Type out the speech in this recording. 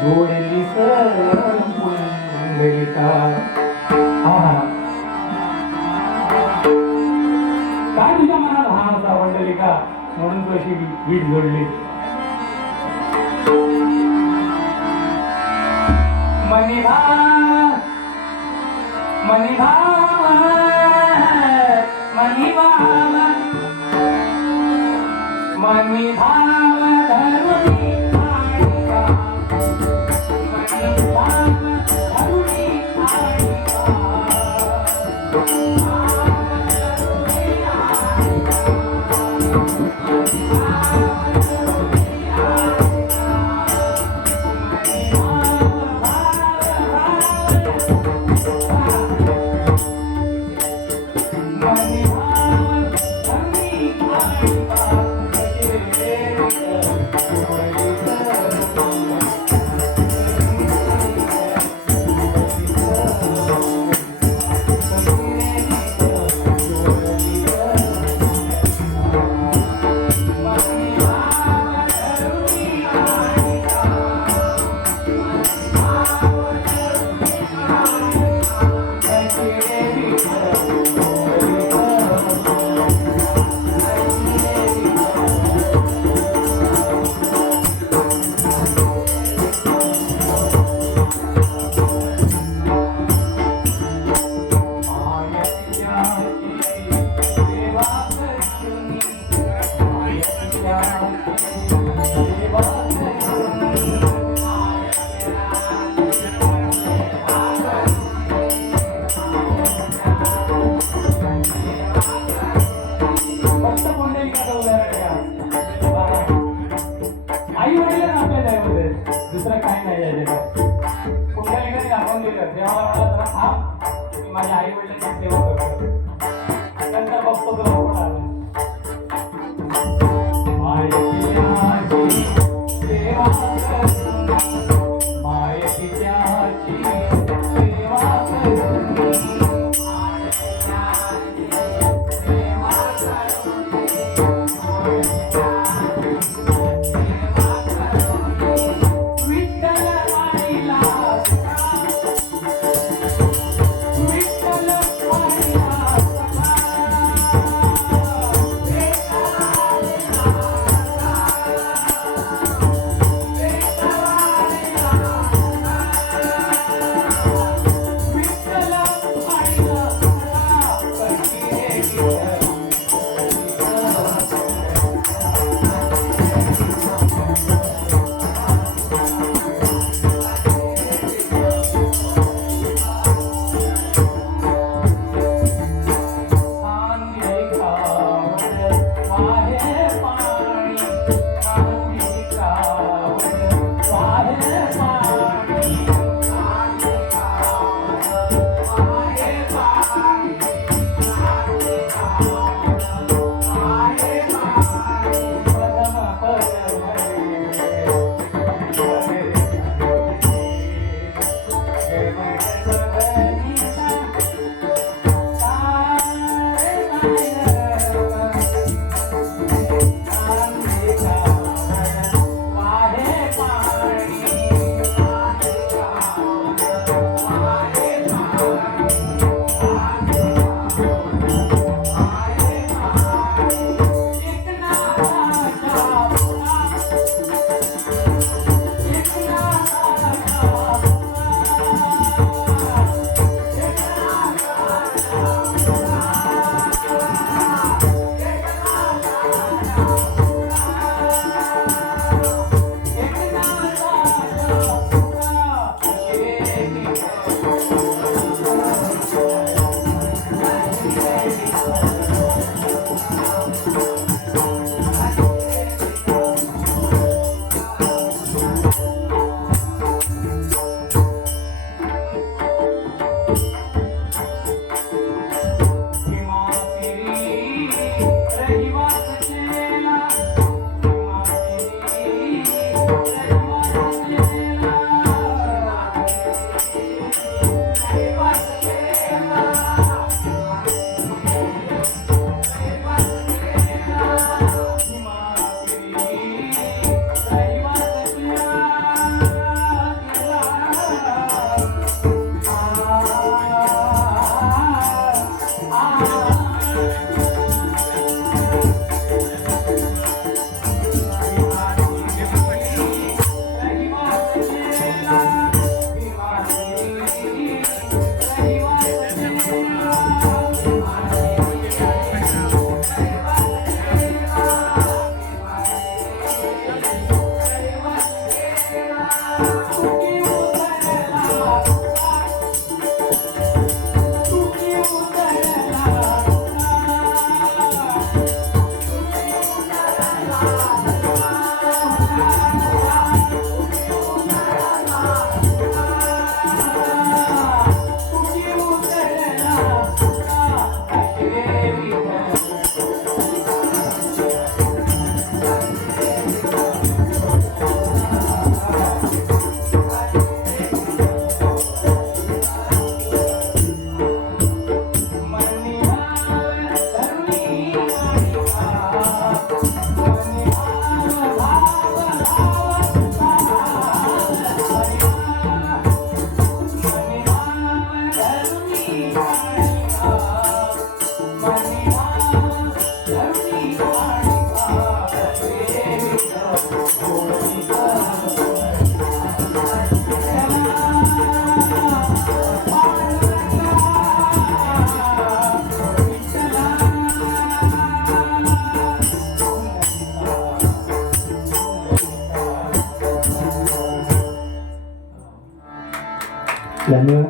जोडली सर काय तुझ्या मनात हा होता म्हणून तू अशी गीत जोडली मनी भाव मनी भाव Wow. दुसरं काही नाही आहे जगात. ठिकाणी दाखवून दिलं देवाला म्हणलं जरा थांब. मी माझ्या आई वडिलांची सेवा करतो नंतर बघतो तो Hum. 两边